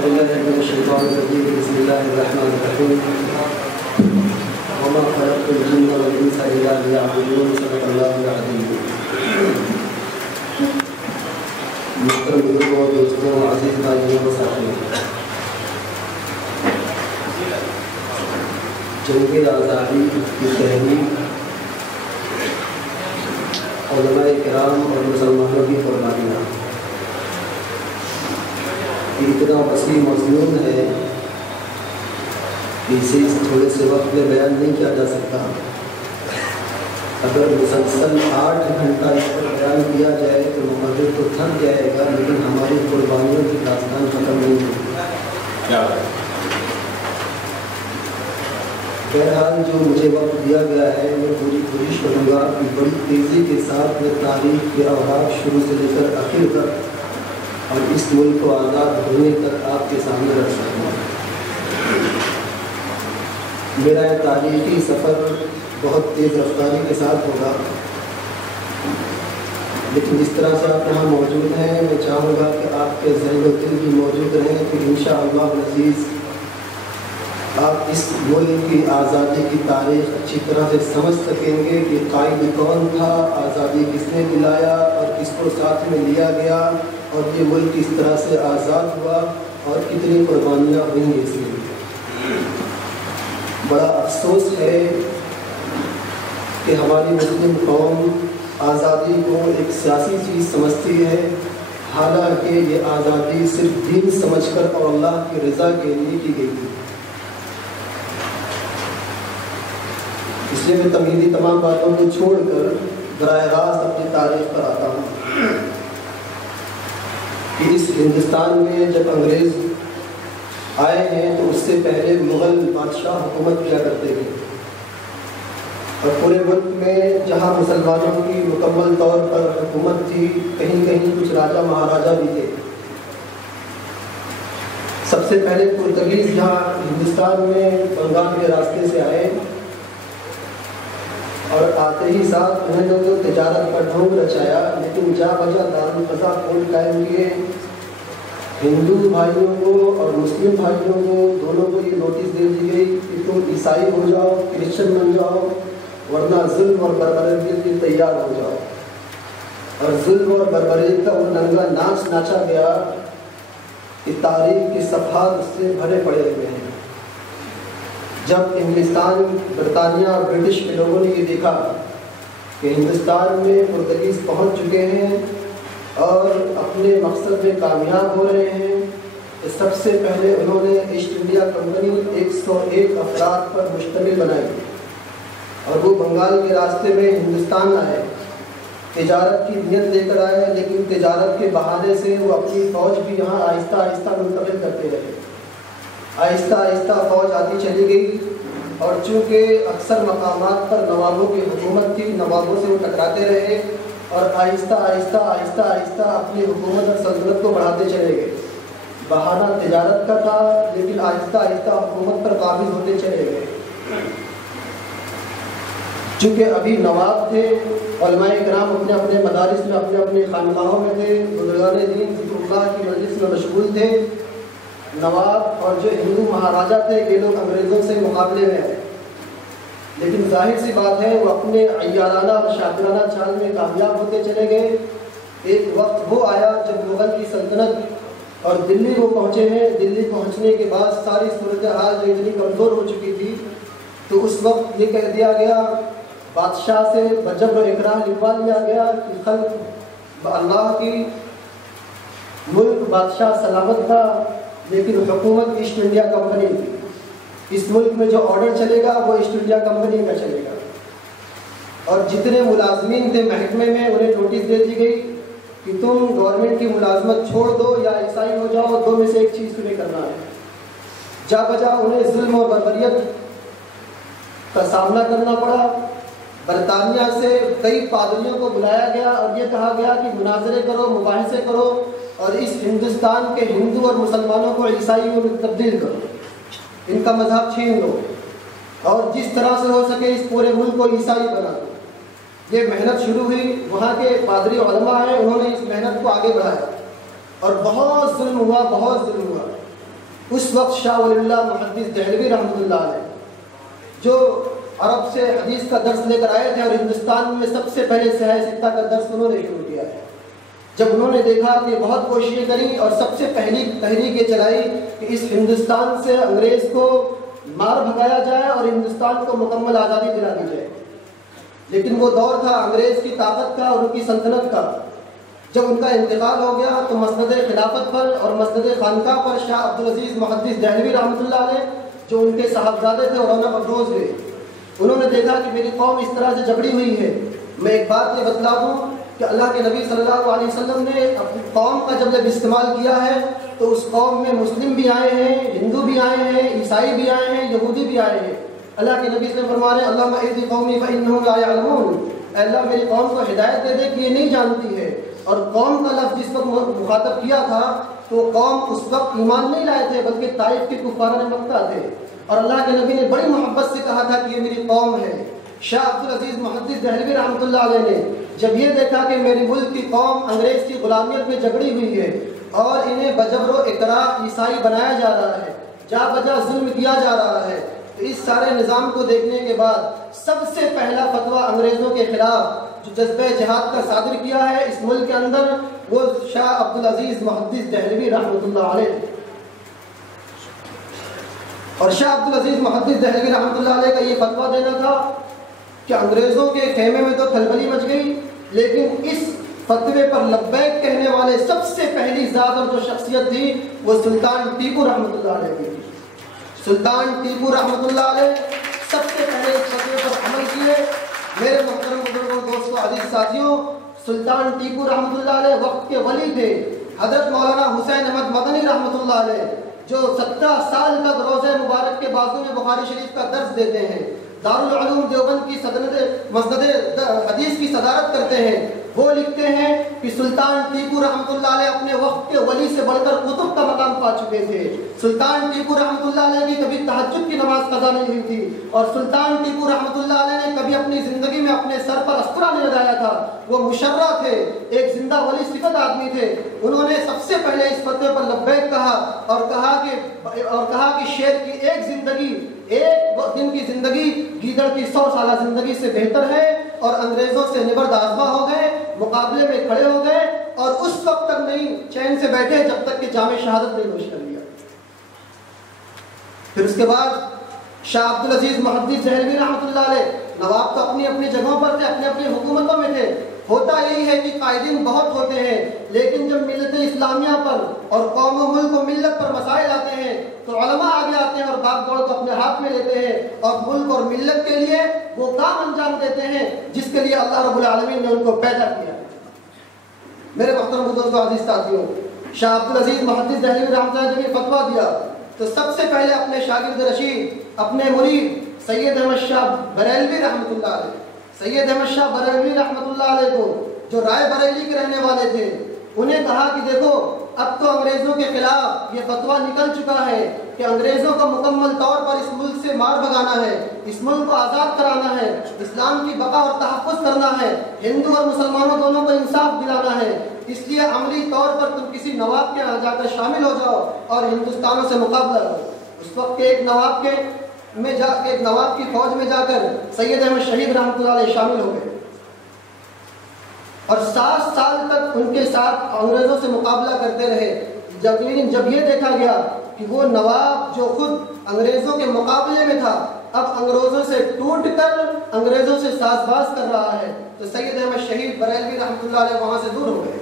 أعوذ بالله من الشيطان الرجيم بسم الله الرحمن الرحيم وما خلقت الجن والإنس إلا ليعبدون صدق الله العظيم. محترم بزرگوں دوستوں عزیز بھائیوں و ساتھیوں، جنگ آزادی کی تحریک علماء کرام اور مسلمانوں کی قربانیاں اتنا وسیع مضمون ہے کہ اسے اس تھوڑے سے وقت میں بیان نہیں کیا جا سکتا. اگر مسلسل 8 گھنٹہ اس پر بیان کیا جائے تو مقدر تو تھک جائے گا، لیکن ہماری قربانیوں کی داستان ختم نہیں ہوگی. بہرحال جو مجھے وقت دیا گیا ہے میں پوری کوشش کروں گا کہ بڑی تیزی کے ساتھ میں تاریخ کے اوراق شروع سے لے کر آخر تک اور اس ملک کو آزاد ہونے تک آپ کے سامنے رکھ سکوں. میرا یہ تاریخی سفر بہت تیز رفتاری کے ساتھ ہوگا، لیکن جس طرح سے آپ یہاں موجود ہیں میں چاہوں گا کہ آپ کے ذہن و دل بھی موجود رہیں کہ انشاءاللہ العزیز آپ اس ملک کی آزادی کی تاریخ اچھی طرح سے سمجھ سکیں گے کہ قائد کون تھا، آزادی کس نے دلایا اور کس کو ساتھ میں لیا گیا، اور یہ ملک کس طرح سے آزاد ہوا اور کتنی قربانیاں ہوئیں گی. اس لیے بڑا افسوس ہے کہ ہماری مسلم قوم آزادی کو ایک سیاسی چیز سمجھتی ہے، حالانکہ یہ آزادی صرف دین سمجھ کر اور اللہ کی رضا کے لیے کی گئی تھی. اس لیے میں تمہیدی تمام باتوں کو چھوڑ کر براہ راست اپنی تاریخ پر آتا ہوں کہ اس ہندوستان میں جب انگریز آئے ہیں تو اس سے پہلے مغل بادشاہ حکومت کیا کرتے تھے، اور پورے ملک میں جہاں مسلمانوں کی مکمل طور پر حکومت تھی کہیں کہیں کچھ راجا مہاراجا بھی تھے. سب سے پہلے پرتگیز جہاں ہندوستان میں بنگال کے راستے سے آئے اور آتے ہی ساتھ انہوں نے تو تجارت کا ڈھونگ رچایا، لیکن جا بجا دارالفضا کورٹ قائم کیے. ہندو بھائیوں کو اور مسلم بھائیوں کو دونوں کو یہ نوٹس دے دی گئی کہ تم عیسائی ہو جاؤ، کرسچن بن جاؤ، ورنہ ظلم اور بربریت کے لیے تیار ہو جاؤ. اور ظلم اور بربریت کا وہ ننگا ناچ ناچا گیا کہ تاریخ کے صفحات اس سے بھرے پڑے ہوئے ہیں. جب انگلستان، برطانیہ اور برٹش کے لوگوں نے یہ دیکھا کہ ہندوستان میں پرتگیز پہنچ چکے ہیں اور اپنے مقصد میں کامیاب ہو رہے ہیں، تو سب سے پہلے انہوں نے ایسٹ انڈیا کمپنی 101 افراد پر مشتمل بنائی اور وہ بنگال کے راستے میں ہندوستان آئے. تجارت کی نیت لے کر آئے، لیکن تجارت کے بہانے سے وہ اپنی فوج بھی یہاں آہستہ آہستہ منتقل کرتے رہے. آہستہ آہستہ فوج آتی چلی گئی، اور چونکہ اکثر مقامات پر نوابوں کی حکومت تھی، نوابوں سے وہ ٹکراتے رہے اور آہستہ آہستہ آہستہ آہستہ اپنی حکومت اور سلطنت کو بڑھاتے چلے گئے. بہانہ تجارت کا تھا، لیکن آہستہ آہستہ حکومت پر قابض ہوتے چلے گئے. چونکہ ابھی نواب تھے، علماء کرام اپنے اپنے مدارس میں اپنے اپنے خانقاہوں میں تھے، بزرگان دین ذکر اللہ کی مجلس میں مشغول تھے. نواب اور جو ہندو مہاراجا تھے یہ لوگ انگریزوں سے مقابلے میں آئے، لیکن ظاہر سی بات ہے وہ اپنے عیالانہ اور شاکرانہ چال میں کامیاب ہوتے چلے گئے. ایک وقت وہ آیا جب مغل کی سلطنت اور دلی وہ پہنچے ہیں. دلی پہنچنے کے بعد ساری صورتحال جو اتنی کمزور ہو چکی تھی، تو اس وقت یہ کہہ دیا گیا، بادشاہ سے بجبر و اکراہ لکھوا لیا گیا کہ خلق اللہ کی، ملک بادشاہ سلامت تھا، لیکن حکومت ایسٹ انڈیا کمپنی تھی. اس ملک میں جو آرڈر چلے گا وہ ایسٹ انڈیا کمپنی کا چلے گا. اور جتنے ملازمین تھے محکمے میں انہیں نوٹس دے دی گئی کہ تم گورنمنٹ کی ملازمت چھوڑ دو یا عیسائی ہو جاؤ، دو میں سے ایک چیز تمہیں کرنا ہے. جا بجا انہیں ظلم اور بربریت کا سامنا کرنا پڑا. برطانیہ سے کئی پادریوں کو بلایا گیا اور یہ کہا گیا کہ مناظرے کرو، مباحثے کرو اور اس ہندوستان کے ہندو اور مسلمانوں کو عیسائیوں میں تبدیل کرو، ان کا مذہب چھین لو اور جس طرح سے ہو سکے اس پورے ملک کو عیسائی بنا دو. یہ محنت شروع ہوئی. وہاں کے پادری علماء ہیں، انہوں نے اس محنت کو آگے بڑھایا اور بہت ظلم ہوا، بہت ظلم ہوا. اس وقت شاہ ولی اللہ محدث دہلوی رحمۃ اللہ علیہ جو عرب سے حدیث کا درس لے کر آئے تھے اور ہندوستان میں سب سے پہلے صحیح ستہ کا درس انہوں نے شروع کیا ہے، جب انہوں نے دیکھا کہ بہت کوششیں کریں اور سب سے پہلی تحریک یہ چلائی کہ اس ہندوستان سے انگریز کو مار بھگایا جائے اور ہندوستان کو مکمل آزادی دلا دی جائے، لیکن وہ دور تھا انگریز کی طاقت کا اور ان کی سلطنت کا۔ جب ان کا انتقال ہو گیا تو مسند خلافت پر اور مسند خانقاہ پر شاہ عبدالعزیز محدث دہلوی رحمۃ اللہ علیہ جو ان کے صاحبزادے تھے اور رونق افروز ہوئے، انہوں نے دیکھا کہ میری قوم اس طرح سے جھگڑی ہوئی ہے، میں ایک بات یہ بتلا دوں کہ اللہ کے نبی صلی اللہ علیہ وسلم نے اپنی قوم کا جب استعمال کیا ہے تو اس قوم میں مسلم بھی آئے ہیں، ہندو بھی آئے ہیں، عیسائی بھی آئے ہیں، یہودی بھی آئے ہیں۔ اللہ کے نبی صلی اللہ علیہ وسلم فرما رہے ہیں اللہم اہد قومی فانہم لا یعلمون، اے اللہ میری قوم کو ہدایت دے دے کہ یہ نہیں جانتی ہے۔ اور قوم کا لفظ جس وقت مخاطب کیا تھا تو قوم اس وقت ایمان نہیں لائے تھے بلکہ طائف کے کفارہ مکہ تھے، اور اللہ کے نبی نے بڑی محبت سے کہا تھا کہ یہ میری قوم ہے۔ شاہ عبدالعزیز محدث دہلوی رحمۃ اللہ علیہ نے جب یہ دیکھا کہ میری ملک کی قوم انگریز کی غلامیت میں جھگڑی ہوئی ہے اور انہیں بجبر و اکراہ عیسائی بنایا جا رہا ہے، جا بجا ظلم کیا جا رہا ہے، تو اس سارے نظام کو دیکھنے کے بعد سب سے پہلا فتویٰ انگریزوں کے خلاف جو جذبہ جہاد کا صادر کیا ہے اس ملک کے اندر وہ شاہ عبدالعزیز محدث دہلوی رحمۃ اللہ علیہ۔ اور شاہ عبدالعزیز محدث دہلوی رحمۃ اللہ علیہ کا یہ فتویٰ دینا تھا کہ انگریزوں کے خیمے میں تو کھلبلی مچ گئی، لیکن اس فتوے پر لبیک کہنے والے سب سے پہلی ذات اور جو شخصیت تھی وہ سلطان ٹیپو رحمۃ اللہ علیہ کی تھی۔ سلطان ٹیپو رحمۃ اللہ علیہ سب سے پہلے اس فتوے پر عمل کیے۔ میرے محترم بزرگوں، دوستوں، عزیز ساتھیوں، سلطان ٹیپو رحمۃ اللہ علیہ وقت کے ولی تھے۔ حضرت مولانا حسین احمد مدنی رحمۃ اللہ علیہ جو 17 سال تک روضہ مبارک کے بازو میں بخاری شریف کا درس دیتے ہیں، دارالعلوم دیوبند کی مسند حدیث کی صدارت کرتے ہیں، وہ لکھتے ہیں کہ سلطان ٹیپو رحمۃ اللہ علیہ اپنے وقت کے ولی سے بڑھ کر قطب کا مقام پا چکے تھے۔ سلطان ٹیپو رحمۃ اللہ علیہ کی کبھی تہجد کی نماز قضا نہیں ہوئی تھی، اور سلطان ٹیپو رحمۃ اللہ علیہ نے کبھی اپنی زندگی میں اپنے سر پر استرا نہیں لگایا تھا۔ وہ مشرع تھے، ایک زندہ ولی صفت آدمی تھے۔ انہوں نے سب سے پہلے اس فتوے پر لبیک کہا اور کہا کہ شیر کی ایک زندگی، ایک دن کی زندگی گیدڑ کی 100 سالہ زندگی سے بہتر ہے، اور انگریزوں سے نبرد آزما ہو گئے، مقابلے میں کھڑے ہو گئے، اور اس وقت تک نہیں چین سے بیٹھے جب تک کہ جام شہادت نہیں نوش کر لیا۔ پھر اس کے بعد شاہ عبدالعزیز محدث دہلوی رحمۃ اللہ علیہ، نواب تو اپنی اپنی جگہوں پر تھے، اپنی اپنی حکومتوں میں تھے۔ ہوتا یہی ہے کہ قائدین بہت ہوتے ہیں، لیکن جب ملت اسلامیہ پر اور قوم و ملک و ملت پر مسائل آتے ہیں تو علماء آگے آتے ہیں اور باغ دوڑ کو اپنے ہاتھ میں لیتے ہیں اور ملک اور ملت کے لیے وہ کام انجام دیتے ہیں جس کے لیے اللہ رب العالمین نے ان کو پیدا کیا۔ میرے محترم بزرگوں، عزیز ساتھیوں، شاہ عبدالعزیز محدث دہلوی رحمۃ اللہ نے جب یہ فتویٰ دیا تو سب سے پہلے اپنے شاگرد رشید، اپنے مرید سید احمد شاہ بریلوی رحمۃ اللہ علیہ، سید احمد شاہ بریلوی رحمۃ اللہ علیہ کو جو رائے بریلی کے رہنے والے تھے، انہیں کہا کہ دیکھو اب تو انگریزوں کے خلاف یہ فتویٰ نکل چکا ہے کہ انگریزوں کو مکمل طور پر اس ملک سے مار بھگانا ہے، اس ملک کو آزاد کرانا ہے، اسلام کی بقا اور تحفظ کرنا ہے، ہندو اور مسلمانوں دونوں کو انصاف دلانا ہے، اس لیے عملی طور پر تم کسی نواب کے یہاں جا کر شامل ہو جاؤ اور ہندوستانوں سے مقابلہ کرو۔ اس وقت کے ایک نواب کی فوج میں جا کر سید احمد شہید رحمۃ اللہ علیہ شامل ہو گئے، اور 7 سال تک ان کے ساتھ انگریزوں سے مقابلہ کرتے رہے۔ لیکن جب یہ دیکھا گیا کہ وہ نواب جو خود انگریزوں کے مقابلے میں تھا اب انگریزوں سے ٹوٹ کر انگریزوں سے ساز باز کر رہا ہے، تو سید احمد شہید بریلوی رحمۃ اللہ علیہ وہاں سے دور ہو گئے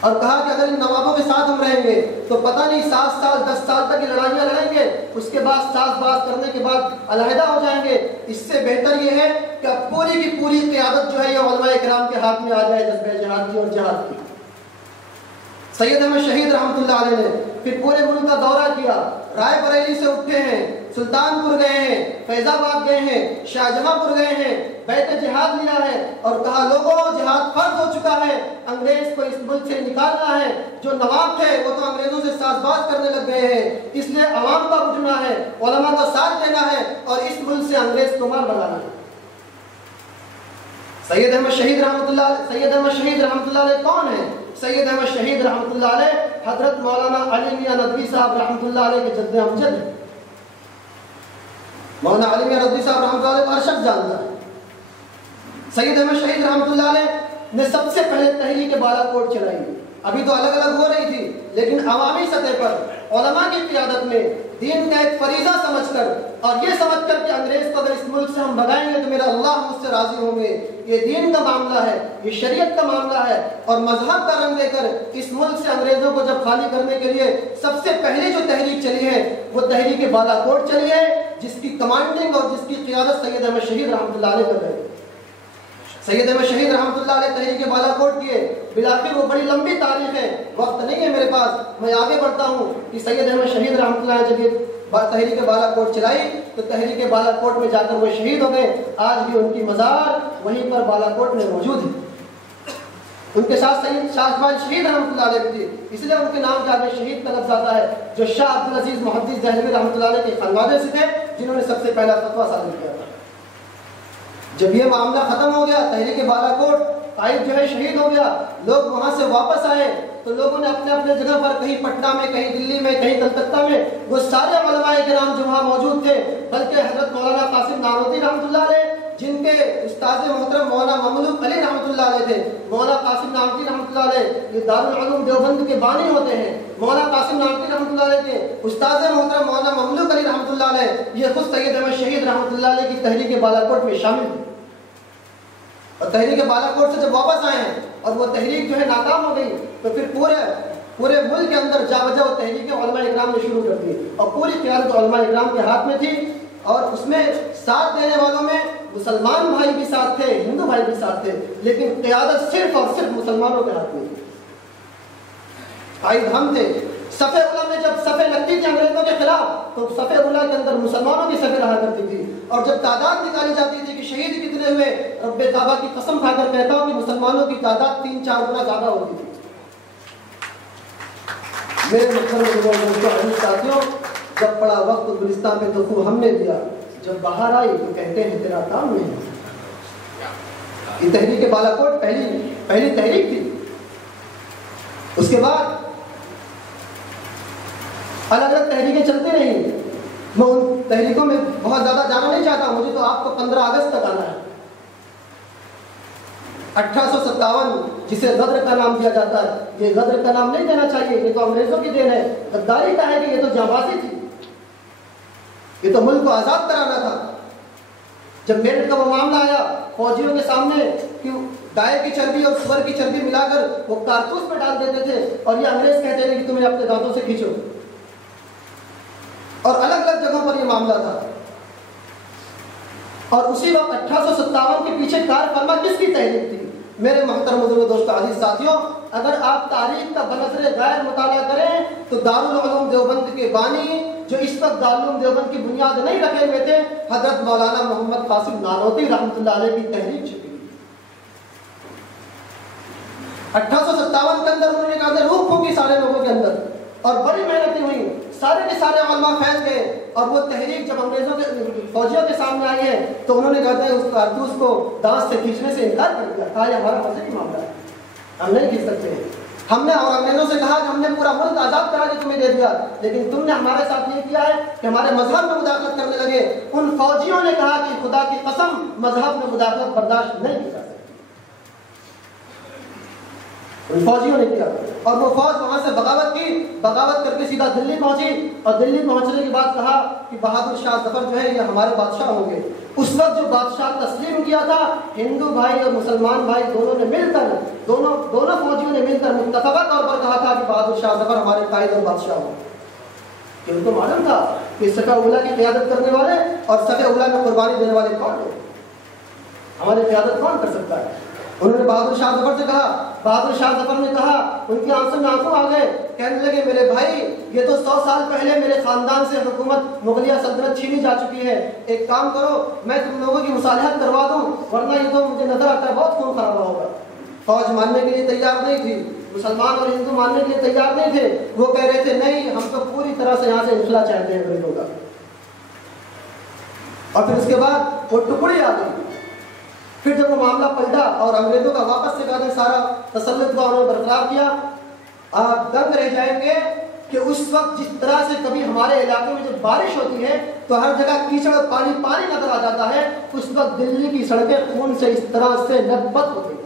اور کہا کہ اگر ان نوابوں کے ساتھ ہم رہیں گے تو پتہ نہیں 7 سال 10 سال تک یہ لڑائیاں لڑیں گے، اس کے بعد ساز باز کرنے کے بعد علیحدہ ہو جائیں گے، اس سے بہتر یہ ہے کہ اب پوری کی پوری قیادت جو ہے یہ علماء کرام کے ہاتھ میں آ جائے جذبہ جہاد کی اور جہاد کی۔ سید احمد شہید رحمۃ اللہ علیہ نے پھر پورے ملک کا دورہ کیا، رائے بریلی سے اٹھے ہیں، سلطان پور گئے ہیں، فیض آباد گئے ہیں، شاہجہاں پور گئے ہیں، بیت جہاد لیا ہے اور کہا لوگوں جہاد فرض ہو چکا ہے، انگریز کو اس ملک سے نکالنا ہے۔ جو نواب تھے وہ تو انگریزوں سے ساز باز کرنے لگ گئے ہیں، اس لیے عوام کا اٹھنا ہے، علماء کا ساتھ دینا ہے اور اس ملک سے انگریز کو مار بنانا ہے۔ سید احمد شہید رحمۃ اللہ علیہ کون ہے؟ سید احمد شہید رحمۃ اللہ علیہ حضرت مولانا علی میاں ندوی صاحب رحمۃ اللہ علیہ کے جد امجد ہیں. مولانا علی میاں ندوی صاحب رحمۃ اللہ علیہ ہر شخص جانتا ہے. سید احمد شہید رحمۃ اللہ علیہ نے سب سے پہلے تحریک بالا کوٹ چلائی. ابھی تو الگ الگ ہو رہی تھی، لیکن عوامی سطح پر علماء کی قیادت میں دین کا ایک فریضہ سمجھ کر اور یہ سمجھ کر کہ انگریز کو اگر اس ملک سے ہم بھگائیں گے تو میرا اللہ مجھ سے راضی ہوں گے، یہ دین کا معاملہ ہے، یہ شریعت کا معاملہ ہے، اور مذہب کا رنگ لے کر اس ملک سے انگریزوں کو جب خالی کرنے کے لیے سب سے پہلے جو تحریک چلی ہے وہ تحریک بالا کوٹ چلی ہے، جس کی کمانڈنگ اور جس کی قیادت سید احمد شہید رحمۃ اللہ علیہ کر رہے ہیں. سید احمد شہید رحمۃ اللہ علیہ تحریک بالا کوٹ کیے. بلاخر وہ بڑی لمبی تاریخ ہے، وقت نہیں ہے میرے پاس، میں آگے بڑھتا ہوں کہ سید احمد شہید رحمۃ اللہ علیہ جب یہ تحریک بالا کوٹ چلائی تو تحریک بالا کوٹ میں جا کر وہ شہید ہو گئے. آج بھی ان کی مزار وہیں پر بالا کوٹ میں موجود ہے. ان کے ساتھ سید شاہ اسماعیل شہید رحمۃ اللہ علیہ تھی، اس لیے ان کے نام کے آگے شہید کا لفظ آتا ہے، جو شاہ عبدالعزیز محدث دہلوی رحمۃ اللہ علیہ کے خانوادے سے تھے، جنہوں نے سب سے پہلا فتویٰ صادر کیا تھا. جب یہ معاملہ ختم ہو گیا، تحریک بالا کوٹ قائد جو ہے شہید ہو گیا، لوگ وہاں سے واپس آئے تو لوگوں نے اپنے اپنے جگہ پر، کہیں پٹنہ میں، کہیں دلی میں، کہیں کلکتہ میں، وہ سارے علماء کرام جو وہاں موجود تھے، بلکہ حضرت مولانا قاسم نانوتوی رحمۃ اللہ علیہ جن کے استاد محترم مولانا مملوک علی رحمۃ اللہ علیہ تھے. مولانا قاسم نانوتوی رحمۃ اللہ علیہ یہ دارالعلوم دیوبند کے بانی ہوتے ہیں. مولانا قاسم نانوتوی رحمۃ اللہ علیہ کے استاد محترم مولانا مملوک علی رحمۃ اللہ علیہ یہ خود سید احمد شہید رحمۃ اللہ علیہ کی تحریک بالا کوٹ میں شامل تھے. اور تحریک بالا کوٹ سے جب واپس آئے ہیں اور وہ تحریک جو ہے ناکام ہو گئی تو پھر پورے ملک کے اندر جا بجا وہ تحریک علماء اکرام نے شروع کر دی، اور پوری قیادت علماء اکرام کے ہاتھ میں تھی. اور اس میں ساتھ دینے والوں میں مسلمان بھائی بھی ساتھ تھے، ہندو بھائی بھی ساتھ تھے، لیکن قیادت صرف اور صرف مسلمانوں کے ہاتھ میں تھی. قائد ہم تھے. صفِ اولیٰ میں جب صفیں لگتی تھی انگریزوں کے خلاف تو صفِ اولیٰ کے اندر مسلمانوں کی صفیں رہا کرتی تھی، اور جب تعداد نکالی جاتی تھی کہ شہید کتنے ہوئے، رب کعبہ کی قسم کھا کر کہتا ہوں کہ مسلمانوں کی تعداد 3-4 گنا زیادہ ہوتی تھی. میرے محترم ساتھیوں، جب پڑا وقت گلستان میں تو خوب ہم نے دیا، جب باہر آئی تو کہتے ہیں تیرا کام نہیں. یہ تحریک بالا کوٹ پہلی تحریک تھی. اس کے بعد الگ الگ تحریکیں چلتی رہی. میں ان تحریکوں میں بہت زیادہ جانا نہیں چاہتا، مجھے تو آپ کو 15 اگست تک آنا ہے. 1857 جسے غدر کا نام دیا جاتا ہے، یہ غدر کا نام نہیں دینا چاہیے، یہ تو انگریزوں کی دین ہے. غداری کا ہے کہ یہ تو جانبازی تھی، یہ تو ملک کو آزاد کرانا تھا. جب میرٹھ کا وہ معاملہ آیا فوجیوں کے سامنے کہ گائے کی چربی اور سور کی چربی ملا کر وہ کارتوس میں ڈال دیتے تھے اور یہ انگریز کہتے تھے کہ تمہیں اپنے دانتوں سے کھینچو، اور الگ الگ جگہوں پر یہ معاملہ تھا. اور اسی وقت 1857 کے پیچھے کار فرما کس کی تحریک تھی؟ میرے محترم بزرگ دوستو عزیز ساتھیوں، اگر آپ تاریخ کا بنظر غیر مطالعہ کریں تو دارالعلوم دیوبند کے بانی جو اس وقت دارالعلوم دیوبند کی بنیاد نہیں رکھے ہوئے تھے، حضرت مولانا محمد قاسم نانوتوی رحمۃ اللہ علیہ کی تحریک چھپی. 1857 کے اندر انہوں نے کہا روح پھونکی سارے لوگوں کے اندر، اور بڑی محنتیں ہوئی، سارے کے سارے علماء پھیل گئے. اور وہ تحریک جب انگریزوں کے فوجیوں کے سامنے آئی ہے تو انہوں نے کہتے ہیں اس کارتوس کو دانت سے کھینچنے سے انکار کر دیا، کہا یہ ہمارا مذہبی معاملہ ہے، ہم نہیں کھینچ سکتے. ہم نے اور انگریزوں سے کہا کہ ہم نے پورا ملک آزاد کرا کے تمہیں دے دیا، لیکن تم نے ہمارے ساتھ یہ کیا ہے کہ ہمارے مذہب میں مداخلت کرنے لگے. ان فوجیوں نے کہا کہ خدا کی قسم مذہب میں مداخلت برداشت نہیں کی جا سکتی. ان فوجیوں نے کیا، اور وہ فوج وہاں سے بغاوت کی، بغاوت کر کے سیدھا دلی پہنچی، اور دلی پہنچنے کے بعد کہا کہ بہادر شاہ ظفر جو ہے یہ ہمارے بادشاہ ہوں گے. اس وقت جو بادشاہ تسلیم کیا تھا، ہندو بھائی اور مسلمان بھائی دونوں نے مل کر، دونوں فوجیوں نے مل کر متفقہ طور پر کہا تھا کہ بہادر شاہ ظفر ہمارے قائد اور بادشاہ ہوں. کہ ان کو معلوم تھا کہ صفِ اولیٰ کی قیادت کرنے والے اور صفِ اولیٰ میں قربانی دینے والے کون ہیں، ہماری قیادت کون کر سکتا ہے. انہوں نے بہادر شاہ ظفر سے کہا، بہادر شاہ ظفر نے کہا، ان کی آنکھوں میں آنسو آ گئے، کہنے لگے میرے بھائی یہ تو 100 سال پہلے میرے خاندان سے حکومت مغلیہ سلطنت چھینی جا چکی ہے، ایک کام کرو میں تم لوگوں کی مصالحت کروا دوں، ورنہ یہ تو مجھے نظر آتا ہے بہت خون خرابہ ہوگا. فوج ماننے کے لیے تیار نہیں تھی، مسلمان اور ہندو ماننے کے لیے تیار نہیں تھے. وہ کہہ رہے تھے نہیں ہم تو پوری طرح سے یہاں سے انخلا چاہتے ہیں غریبوں کا. اور پھر اس کے بعد وہ ٹکڑی آ گئی. پھر جب وہ معاملہ پلٹا اور انگریزوں کا واپس سے کہا سارا تسلط کو انہوں نے برقرار کیا، آپ دنگ رہ جائیں گے کہ اس وقت جس طرح سے کبھی ہمارے علاقے میں جب بارش ہوتی ہے تو ہر جگہ کیچڑ اور پانی پانی نظر آ جاتا ہے، اس وقت دلی کی سڑکیں خون سے اس طرح سے لبت ہو گئی.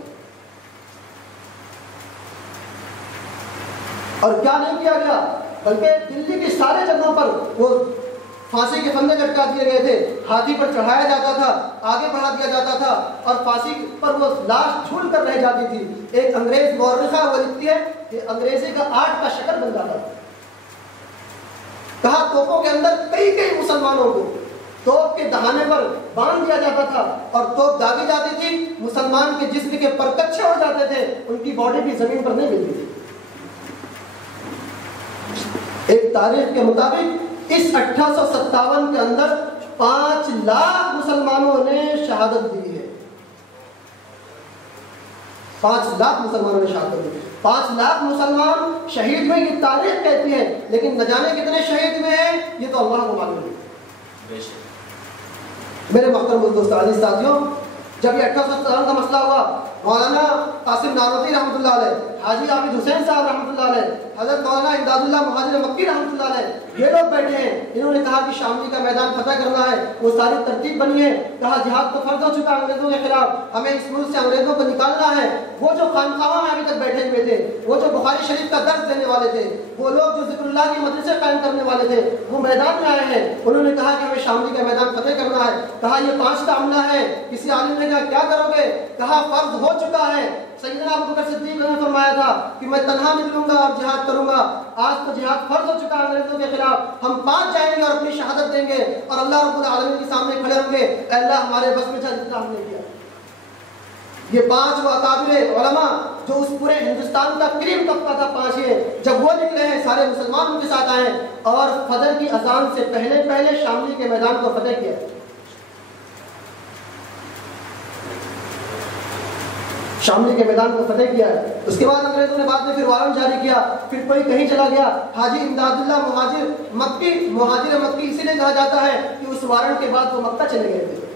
اور کیا نہیں کیا گیا، بلکہ دلی کی سارے جگہوں پر وہ پھانسی کے پھندے لٹکا دیے گئے تھے، ہاتھی پر چڑھایا جاتا تھا، آگے بڑھا دیا جاتا تھا اور پھانسی پر وہ لاش جھول کر رہ جاتی تھی. ایک انگریز مورخہ وہ لکھتی ہے کہ انگریزی کا آرٹ کا شکل بن جاتا تھا. کہا توپوں کے اندر کئی مسلمانوں کو توپ کے دہانے پر باندھ دیا جاتا تھا اور توپ داغی جاتی تھی، مسلمان کے جسم کے پرکچے ہو جاتے تھے، ان کی باڈی بھی زمین پر نہیں ملتی تھی. ایک تاریخ کے مطابق اس 1857 کے اندر 5 لاکھ مسلمانوں نے شہادت دی ہے. 5 لاکھ مسلمانوں نے شہادت دی. 5 لاکھ مسلمان شہید ہوئے کی تاریخ کہتی ہے، لیکن نہ جانے کتنے شہید ہوئے ہیں یہ تو اللہ کو معلوم ہے. میرے محترم دوست عزیز ساتھیوں، جب یہ 1857 کا مسئلہ ہوا، مولانا قاسم نانوتوی رحمۃ اللہ علیہ، حاجی عابد حسین صاحب رحمۃ اللہ علیہ، حضرت مولانا امداد اللہ مہاجر مکی رحمۃ اللہ علیہ، یہ لوگ بیٹھے ہیں. انہوں نے کہا کہ شاملی کا میدان فتح کرنا ہے، وہ ساری ترتیب بنی ہے. کہا جہاد تو فرض ہو چکا انگریزوں کے خلاف، ہمیں اس ملک سے انگریزوں کو نکالنا ہے. وہ جو خانقاہوں میں ابھی تک بیٹھے ہوئے تھے، وہ جو بخاری شریف کا درس دینے والے تھے، وہ لوگ جو ذکر اللہ کی مجلسیں قائم کرنے والے تھے، وہ میدان میں آئے ہیں. انہوں نے کہا کہ ہمیں شاملی کا میدان فتح کرنا ہے. کہا یہ 5 کا عملہ ہے. کسی عالم نے کہا کیا کرو گے؟ کہا فرض ہو چکا ہے. سیدنا ابوبکر صدیق نے فرمایا تھا کہ میں تنہا نکلوں گا اور جہاد کروں گا. آج تو جہاد فرض ہو چکا ہے انگریزوں کے خلاف. ہم 5 جائیں گے اور اپنی شہادت دیں گے اور اللہ رب العالمین کے سامنے کھڑے ہوں گے، اے اللہ ہمارے بس میں جتنا ہم نے کیا. یہ 5 وہ اکابر علماء جو اس پورے ہندوستان کا کریم طبقہ تھا، 5 یہ جب وہ نکلے ہیں سارے مسلمان ان کے ساتھ آئے اور فجر کی اذان سے پہلے شاملی کے میدان کو فتح کیا. شاملی کے میدان کو فتح کیا ہے. اس کے بعد انگریزوں نے بعد میں پھر وارنٹ جاری کیا، پھر کوئی کہیں چلا گیا. حاجی امداد اللہ مہاجر مکی اسی لیے کہا جاتا ہے کہ اس وارنٹ کے بعد وہ مکہ چلے گئے تھے.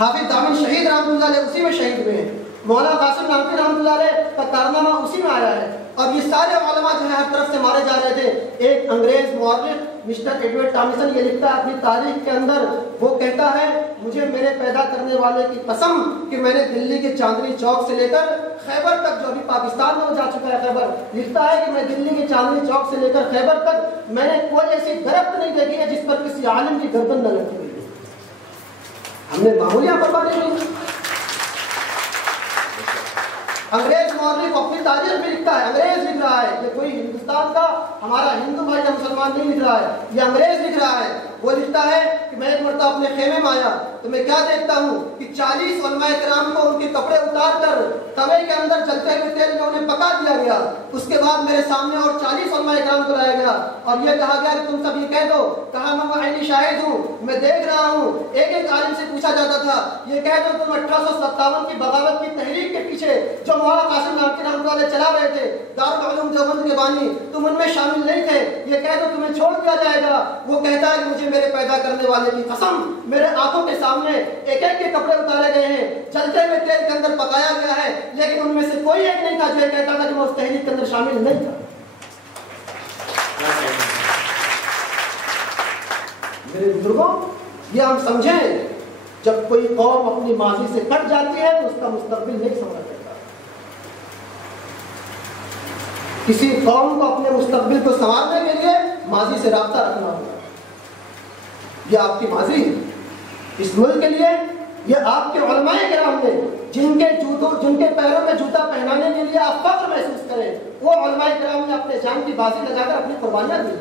حافظ دامن شہید رحمۃ اللہ علیہ اسی میں شہید ہوئے ہیں. مولانا قاسم نانوتوی رحمۃ اللہ علیہ کا کارنامہ اسی میں آیا ہے. اور یہ سارے علماء جو ہے ہر طرف سے مارے جا رہے تھے. ایک انگریز مورخ مسٹر ایڈورڈ ٹامسن یہ لکھتا ہے اپنی تاریخ کے اندر، وہ کہتا ہے مجھے میرے پیدا کرنے والے کی قسم کہ میں نے دلی کے چاندنی چوک سے لے کر خیبر تک، جو ابھی پاکستان میں وہ جا چکا ہے خیبر، لکھتا ہے کہ میں دلی کے چاندنی چوک سے لے کر خیبر تک میں نے کوئی ایسی درخت نہیں دیکھی ہے جس پر کسی عالم کی گردن نہ لٹکی ہوئی. ہم نے معمولیاں بربادی کی. انگریز مورخ اپنی تاریخ میں لکھتا ہے، انگریز لکھ رہا ہے، یہ کوئی ہندوستان کا ہمارا ہندو بھائی یا مسلمان نہیں لکھ رہا ہے، یہ انگریز لکھ رہا ہے. وہ لکھتا ہے کہ میں ایک مرتبہ اپنے خیمے میں آیا تو میں کیا دیکھتا ہوں کہ 40 علماء کرام کو ان کے کپڑے اتار کر توے کے اندر جلتے ہوئے تیل میں انہیں پکا دیا گیا. اس کے بعد میرے سامنے اور 40 علماء کرام کو لایا گیا اور یہ کہا گیا کہ تم سب یہ کہہ دو. کہا میں وہ عینی شاہد ہوں، میں دیکھ رہا ہوں. ایک عالم سے پوچھا جاتا تھا یہ کہہ دو تم 1857 کی بغاوت کی تحریک کے پیچھے جو مولانا قاسم نانوتوی رحمۃ اللہ چلا رہے تھے، دارالعلوم دیوبند کے بانی، تم ان میں شامل نہیں تھے، یہ کہہ دو تمہیں چھوڑ دیا جائے گا. وہ کہتا ہے کہ مجھے میرے پیدا کرنے والے کی قسم میرے آنکھوں کے سامنے ایک کے کپڑے اتارے گئے ہیں، جلتے ہوئے تیل کے اندر پکایا گیا ہے، لیکن ان میں سے کوئی ایک نہیں تھا جو یہ کہتا تھا کہ میں اس تحریک کے اندر شامل نہیں تھا. میرے بزرگوں، یہ ہم سمجھیں جب کوئی قوم اپنی ماضی سے کٹ جاتی ہے تو اس کا مستقبل نہیں سمجھ سکتا. کسی قوم کو اپنے مستقبل کو سنوارنے کے لیے ماضی سے رابطہ رکھنا ہوگا. یہ آپ کی ماضی ہے. اس ملک کے لیے یہ آپ کے علماء کرام نے جن کے پیروں میں جوتا پہنانے کے لیے آپ فخر محسوس کریں، وہ علماء کرام نے اپنے جان کی بازی لگا کر اپنی قربانیاں دی.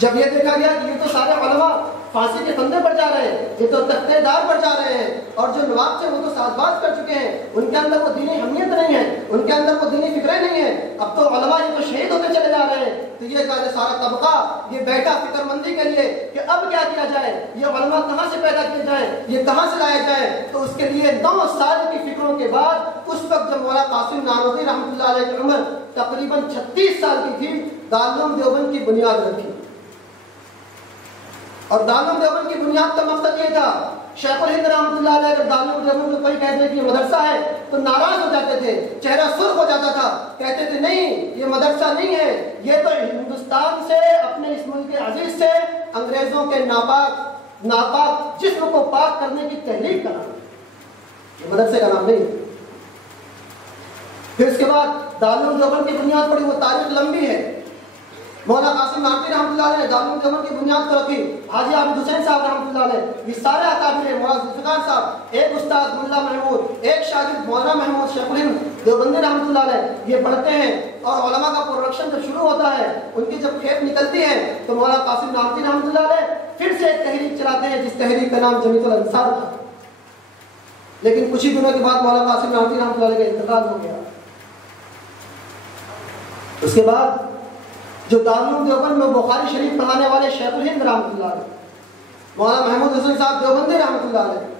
جب یہ دیکھا گیا کہ یہ تو سارے علماء پھانسی کے پھندے پر جا رہے ہیں، یہ تو تختے دار پر جا رہے ہیں، اور جو نواب تھے وہ تو ساز باز کر چکے ہیں، ان کے اندر وہ دینی حمیت نہیں ہے، ان کے اندر وہ دینی فکریں نہیں ہیں، اب تو علماء یہ تو شہید ہوتے چلے جا رہے ہیں. تو یہ سارا طبقہ یہ بیٹھا فکر مندی کے لیے کہ اب کیا کیا جائے، یہ علماء کہاں سے پیدا کیے جائیں، یہ کہاں سے لایا جائے. تو اس کے لیے 9 سال کی فکروں کے بعد اس وقت جب مولانا قاسم نانوتوی رحمۃ اللہ علیہ کی عمر تقریباً 36 سال کی تھی، دارالعلوم دیوبند کی بنیاد رکھی. اور دارالعلوم دیوبند کی بنیاد کا مقصد یہ تھا شیخ الہند رحمۃ اللہ علیہ اگر دارالعلوم دیوبند کو کوئی کہہ دے کہ یہ مدرسہ ہے تو ناراض ہو جاتے تھے، چہرہ سرخ ہو جاتا تھا، کہتے تھے نہیں یہ مدرسہ نہیں ہے، یہ تو ہندوستان سے، اپنے اس ملک عزیز سے انگریزوں کے ناپاک جسم کو پاک کرنے کی تحریک کا نام، یہ مدرسے کا نام نہیں۔ پھر اس کے بعد دارالعلوم دیوبند کی بنیاد پڑی، وہ تاریخ لمبی ہے۔ مولانا قاسم نانوتوی رحمۃ اللہ علیہ نے دارالعلوم دیوبند کی بنیاد کو رکھی، حاجی عابد حسین صاحب رحمۃ اللہ علیہ، یہ سارے اکابر، مولانا ذوالفقار صاحب، ایک استاد ملا محمود، ایک شاگرد مولانا محمود شیخ الہند دیوبندی رحمۃ اللہ علیہ، یہ پڑھتے ہیں اور علماء کا پروڈکشن جب شروع ہوتا ہے، ان کی جب کھیپ نکلتی ہے تو مولانا قاسم نانوتوی رحمۃ اللہ علیہ پھر سے ایک تحریک چلاتے ہیں جس تحریک کا نام جمیعت الانصار تھا، لیکن کچھ ہی دنوں کے بعد مولانا قاسم نانوتوی رحمۃ اللہ علیہ کا انتقال ہو گیا۔ اس کے بعد جو دارالعلوم دیوبند میں بخاری شریف پڑھانے والے شیخ الہند رحمۃ اللہ علیہ، مولانا محمود حسین صاحب دیوبندی رحمۃ اللہ علیہ،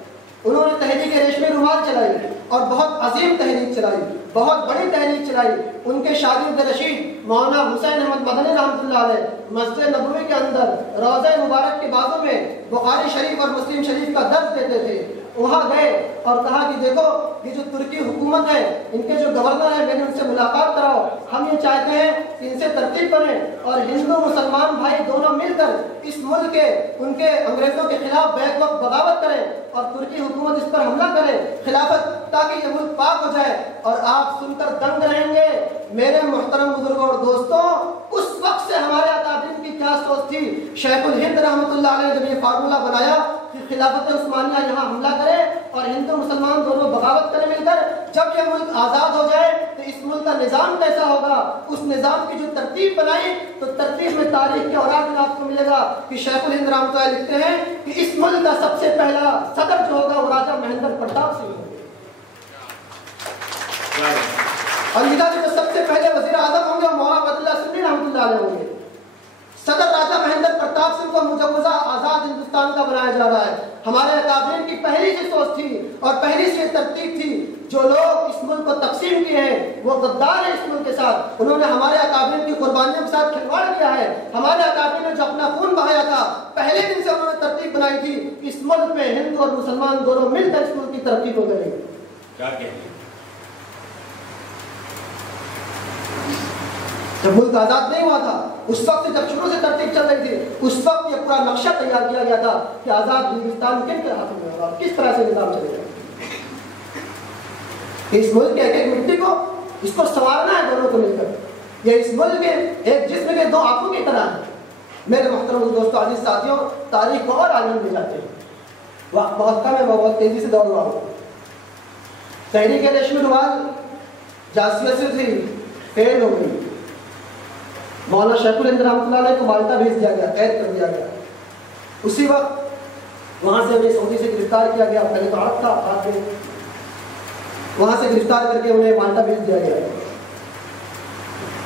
انہوں نے تحریک ریشمی رومال چلائی اور بہت عظیم تحریک چلائی، بہت بڑی تحریک چلائی۔ ان کے شاگرد رشید مولانا حسین احمد مدنی رحمۃ اللہ علیہ مسجد نبوی کے اندر روضہ مبارک کے بازو میں بخاری شریف اور مسلم شریف کا درس دیتے تھے۔ وہاں گئے اور کہا کہ دیکھو یہ جو ترکی حکومت ہے، ان کے جو گورنر ہیں، میں نے ان سے ملاقات کراؤ، ہم یہ چاہتے ہیں کہ ان سے ترتیب کریں اور ہندو مسلمان بھائی دونوں مل کر اس ملک کے ان کے انگریزوں کے خلاف بیک وقت بغاوت کریں اور ترکی حکومت اس پر حملہ کرے خلافت، تاکہ یہ ملک پاک ہو جائے۔ اور آپ سن کر دنگ رہیں گے میرے محترم بزرگوں اور دوستوں، اس وقت سے ہمارے اکابرین کی کیا سوچ تھی۔ شیخ الہند رحمۃ اللہ علیہ نے جب یہ فارمولہ بنایا کہ خلافت عثمانیہ یہاں حملہ کرے اور ہندو مسلمان دونوں بغاوت کریں مل کر، جب یہ ملک آزاد ہو جائے تو اس ملک کا نظام کیسا ہوگا، اس نظام کی جو ترتیب بنائی تو ترتیب میں تاریخ کے اوراق میں آپ کو ملے گا کہ شیخ الہند رحمۃ اللہ لکھتے ہیں کہ اس ملک کا سب سے پہلا صدر جو ہوگا وہ راجہ مہندر پرتاپ سنگھ ہوگا، اور لکھا کہ جو سب سے پہلے وزیر اعظم ہوں گے وہ مولانا عبد اللہ سندھی رحمۃ اللہ علیہ ہوں گے۔ صدر راجہ مہندر پرتاپ سنگھ کو مجوزہ آزاد ہندوستان کا بنایا جا رہا ہے۔ ہمارے اکابرین کی پہلی سی سوچ تھی اور پہلی سی ترتیب تھی، جو لوگ اس ملک کو تقسیم کیے ہیں وہ غدار ہیں اس ملک کے ساتھ، انہوں نے ہمارے اکابرین کی قربانیوں کے ساتھ کھلواڑ کیا ہے۔ ہمارے اکابرین نے جو اپنا خون بہایا تھا، پہلے دن سے انہوں نے ترتیب بنائی تھی کہ اس ملک میں ہندو اور مسلمان دونوں مل کر اس ملک کی ترقی کو کریں گے۔ جب ملک آزاد نہیں ہوا تھا اس وقت جب شروع سے ترتیب چل رہی تھی، اس وقت یہ پورا نقشہ تیار کیا گیا تھا کہ آزاد ہندوستان کن کے ہاتھوں میں ہوگا، کس طرح سے نظام چلے گا، اس ملک کے ایک ایک مٹی کو اس کو سنوارنا ہے دونوں کو مل کر۔ یہ اس ملک کے ایک جسم کے دو آنکھوں کی طرح ہے۔ میرے محترم دوستوں، عزیز ساتھیوں، تاریخ کو اور آگے لے جاتے ہیں، وقت بہت کم ہے، میں بہت تیزی سے دوڑ رہا ہوں۔ تحریک ریشمی رومال جاسوسی سے تھی، فیل ہو گئی، مولانا شیخ الہند رحمۃ اللہ علیہ کو مالٹا بھیج دیا گیا، قید کر دیا گیا۔ اسی وقت وہاں سے انہیں سعودی سے گرفتار کیا گیا، پہلے تو عرب تھا، بعد میں وہاں سے گرفتار کر کے انہیں مالٹا بھیج دیا گیا۔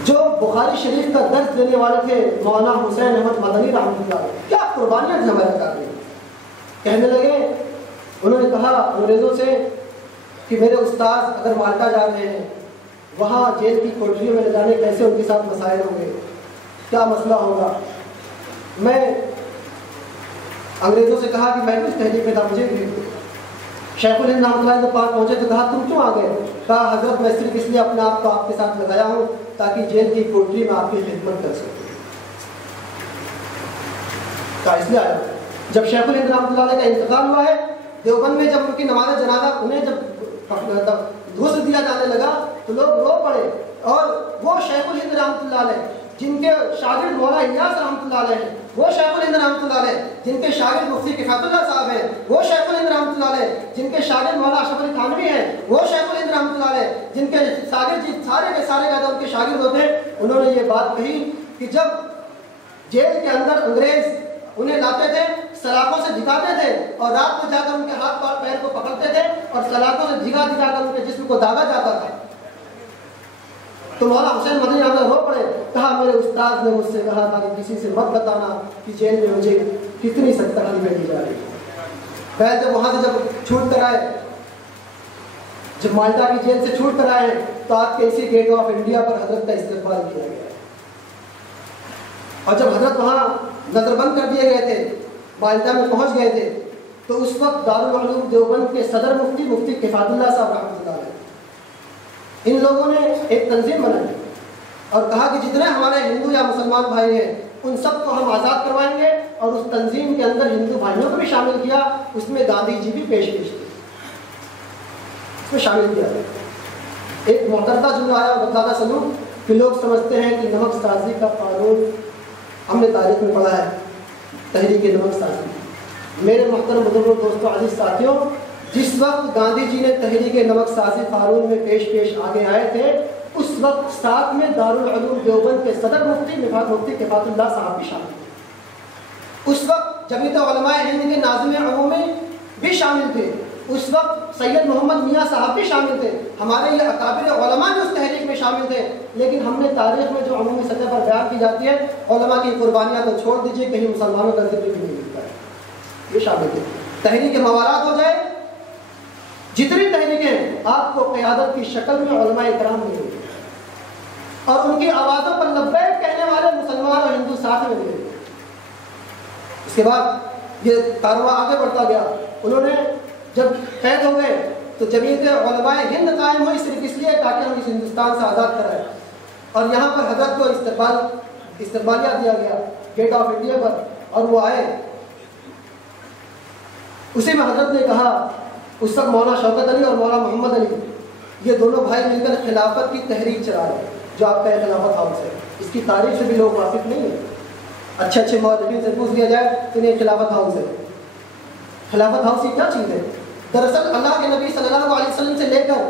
جو بخاری شریف کا درس دینے والے تھے مولانا حسین احمد مدنی رحمۃ اللہ علیہ، کیا قربانیاں تھیں ہمارے کافی، کہنے لگے، انہوں نے کہا انگریزوں سے کہ میرے استاد اگر مالٹا جا رہے ہیں، وہاں جیل کی کوٹریوں میں لے جانے کیسے ان کے ساتھ مسائل ہوں گے، کیا مسئلہ ہوگا۔ میں انگریزوں سے کہا کہ میں کچھ تحریک میں تھا، مجھے بھی شیخ الہند رحمۃ اللہ کے پاس پہنچے تو کہا تم کیوں آ گئے؟ کہا حضرت میں صرف اس لیے اپنے آپ کو آپ کے ساتھ لگایا ہوں تاکہ جیل کی کوٹری میں آپ کی خدمت کر سکوں۔ کہا اس لیے آیا۔ جب شیخ الہند رحمۃ اللہ علیہ کا انتقال ہوا ہے، دیوبند میں جب ان کی نماز جنازہ انہیں جب غسل دیا جانے لگا تو لوگ رو پڑے، اور وہ شیخ الہند رحمۃ اللہ علیہ جن کے شاگرد مولانا الیاس رحمۃ اللہ علیہ ہیں، وہ شیخ الہند رحمۃ اللہ علیہ جن کے شاگرد مفتی کفایت اللہ صاحب ہیں، وہ شیخ الہند رحمۃ اللہ علیہ جن کے شاگرد مولانا اشرف علی تھانوی ہیں، وہ شیخ الہند رحمۃ اللہ علیہ جن کے شاگرد سارے کے سارے ان کے شاگرد ہوتے ہیں، انہوں نے یہ بات کہی کہ جب جیل کے اندر انگریز انہیں لاتے تھے، سلاخوں سے دکھاتے تھے اور رات کو جا کر ان کے ہاتھ پیر کو پکڑتے تھے اور سلاخوں سے دکھا دکھا کر ان کے جسم کو داغا جاتا تھا، تو مولانا حسین مدنی رحمۃ اللہ رو پڑے، کہا میرے استاد نے مجھ سے کہا تھا کہ کسی سے مت بتانا کہ جیل میں مجھے کتنی سخت تکلیفیں دی جا رہی ہیں۔ پہلے جب وہاں سے جب چھوٹ کر آئے، جب مالٹا کی جیل سے چھوٹ کر آئے تو آپ کے اسی گیٹ آف انڈیا پر حضرت کا استقبال کیا گیا، اور جب حضرت وہاں نظر بند کر دیے گئے تھے، مالٹا میں پہنچ گئے تھے، تو اس وقت دارالعلوم دیوبند کے صدر مفتی کفایت اللہ صاحب رحمۃ اللہ علیہ، ان لوگوں نے ایک تنظیم بنائی اور کہا کہ جتنے ہمارے ہندو یا مسلمان بھائی ہیں ان سب کو ہم آزاد کروائیں گے، اور اس تنظیم کے اندر ہندو بھائیوں کو بھی شامل کیا، اس میں گاندھی جی بھی پیش تھے، اس میں شامل کیا۔ ایک محترمہ جملہ آیا اور بتانا چلوں کہ لوگ سمجھتے ہیں کہ نمک سازی کا قانون، ہم نے تاریخ میں پڑھا ہے تحریک نمک سازی۔ میرے محترم بزرگوں، دوستوں، عزیز ساتھیوں، جس وقت گاندھی جی نے تحریک نمک سازی قانون میں پیش آگے آئے تھے، اس وقت ساتھ میں دارالعلوم دیوبند کے صدر مفتی کفایت اللہ صاحب بھی شامل تھے۔ اس وقت جمعیت علماء ہند کے ناظم عمومی بھی شامل تھے، اس وقت سید محمد میاں صاحب بھی شامل تھے، ہمارے یہ اکابر علماء بھی اس تحریک میں شامل تھے۔ لیکن ہم نے تاریخ میں جو عمومی سطح پر بیان کی جاتی ہے، علماء کی قربانیاں تو چھوڑ دیجیے، کہیں مسلمانوں کا ذکر بھی نہیں ملتا ہے، یہ شامل تھے۔ تحریک موالات ہو جائے، جتنی تحریکیں آپ کو قیادت کی شکل میں علماء اکرام ملیں گے، اور ان کی آوازوں پر لبیک کہنے والے مسلمان اور ہندو ساتھ میں ملیں گے۔ اس کے بعد یہ کارواں آگے بڑھتا گیا، انہوں نے جب قید ہو گئے تو جمعیت علماء ہند قائم ہوئی، صرف اس لیے تاکہ ہم اس ہندوستان سے آزاد کرائیں، اور یہاں پر حضرت کو استقبالیہ دیا گیا گیٹ آف انڈیا پر، اور وہ آئے۔ اسی میں حضرت نے کہا، اس وقت مولانا شوکت علی اور مولانا محمد علی یہ دونوں بھائی مل کر خلافت کی تحریک چلا رہے ہیں، جو آپ کا خلافت ہاؤس ہے، اس کی تاریخ سے بھی لوگ واقف نہیں ہیں۔ اچھے مولویوں سے پوچھ لیا جائے تو انہیں خلافت ہاؤس ہے۔ خلافت ہاؤس یہ کیا چیز ہے؟ دراصل اللہ کے نبی صلی اللہ علیہ وسلم سے لے کر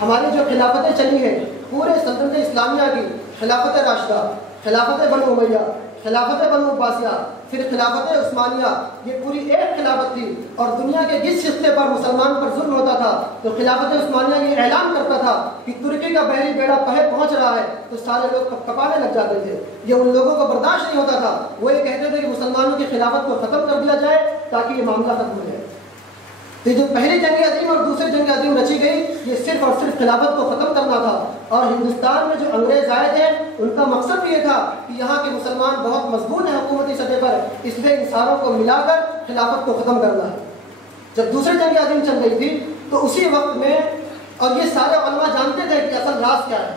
ہماری جو خلافتیں چلی ہیں، پورے سلطنت اسلامیہ کی خلافت راشدہ، خلافت بنو امیہ، خلافت بنو عباسیہ، پھر خلافت عثمانیہ، یہ پوری ایک خلافت تھی، اور دنیا کے جس خطے پر مسلمان پر ظلم ہوتا تھا تو خلافت عثمانیہ یہ اعلان کرتا تھا کہ ترکی کا بحری بیڑا پہنچ رہا ہے، تو سارے لوگ کپانے لگ جاتے تھے۔ یہ ان لوگوں کو برداشت نہیں ہوتا تھا، وہ یہ کہتے تھے کہ مسلمانوں کی خلافت کو ختم کر دیا جائے تاکہ یہ معاملہ ختم ہو جائے۔ تو جو پہلی جنگ عظیم اور دوسری جنگ عظیم رچی گئی، یہ صرف اور صرف خلافت کو ختم کرنا تھا، اور ہندوستان میں جو انگریز آئے تھے ان کا مقصد بھی یہ تھا کہ یہاں کے مسلمان بہت مضبوط ہیں حکومتی سطح پر، اس لیے ان ساروں کو ملا کر خلافت کو ختم کرنا ہے۔ جب دوسری جنگ عظیم چل رہی تھی تو اسی وقت میں، اور یہ سارے علماء جانتے تھے کہ اصل راز کیا ہے،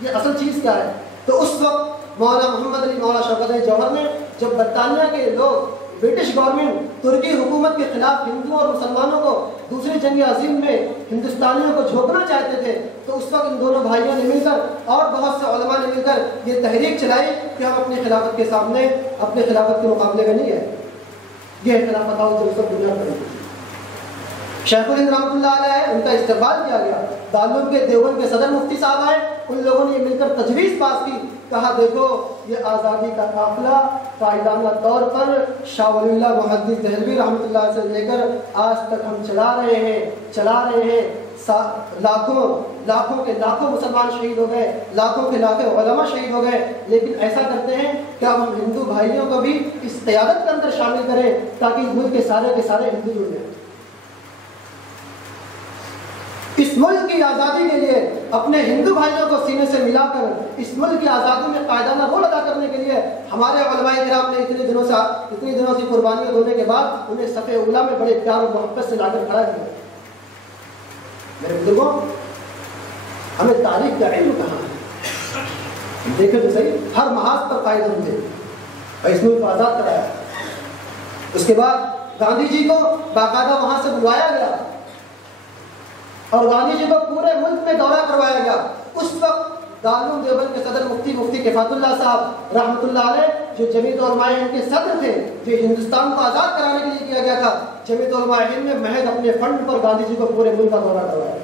یہ اصل چیز کیا ہے، تو اس وقت مولانا محمد علی، مولانا شوکت علی جوہر نے، جب برطانیہ کے لوگ، برٹش گورنمنٹ ترکی حکومت کے خلاف ہندوؤں اور مسلمانوں کو دوسری جنگ عظیم میں ہندوستانیوں کو جھونکنا چاہتے تھے، تو اس وقت ان دونوں بھائیوں نے مل کر اور بہت سے علماء نے مل کر یہ تحریک چلائی کہ ہم اپنی خلافت کے سامنے، اپنے خلافت کے مقابلے میں نہیں ہے۔ یہ خلافت ہاؤس جو اس وقت دنیا پر شیخ الہند رحمۃ اللہ علیہ ہے، ان کا استقبال کیا گیا، دارالعلوم کے دیوبند کے صدر مفتی صاحب آئے، ان لوگوں نے یہ مل کر تجویز پاس کی، کہا دیکھو یہ آزادی کا قافلہ قائدانہ طور پر شاہ ولی اللہ محدث دہلوی رحمۃ اللہ سے لے کر آج تک ہم چلا رہے ہیں، لاکھوں کے لاکھوں مسلمان شہید ہو گئے، لاکھوں کے لاکھوں علماء شہید ہو گئے، لیکن ایسا کرتے ہیں کہ اب ہم ہندو بھائیوں کو بھی اس قیادت کے اندر شامل کریں تاکہ ملک کے سارے ہندو جڑ جائیں۔ اس ملک کی آزادی کے لیے اپنے ہندو بھائیوں کو سینے سے ملا کر اس ملک کی آزادی میں قائدانہ رول ادا کرنے کے لیے ہمارے علماء کرام نے اتنے دنوں سے قربانیاں دینے کے بعد انہیں صف اولا میں بڑے پیار و محبت سے لا کر کھڑا کیا۔ میرے بزرگوں، ہمیں تاریخ کا علم کہاں ہے؟ دیکھیں تو صحیح، ہر محاذ پر قائد ہم تھے اور اس ملک کو آزاد کرایا۔ اس کے بعد گاندھی جی کو باقاعدہ وہاں سے بلوایا گیا اور گاندھی جی کو پورے ملک میں دورہ کروایا گیا۔ اس وقت دارالعلوم دیوبند کے صدر مفتی کفایت اللہ صاحب رحمۃ اللہ علیہ، جو جمعیت علماء ہند کے صدر تھے، جو ہندوستان کو آزاد کرانے کے لیے کیا گیا تھا، جمعیت علماء ہند نے محض اپنے فنڈ پر گاندھی جی کو پورے ملک کا دورہ کروایا،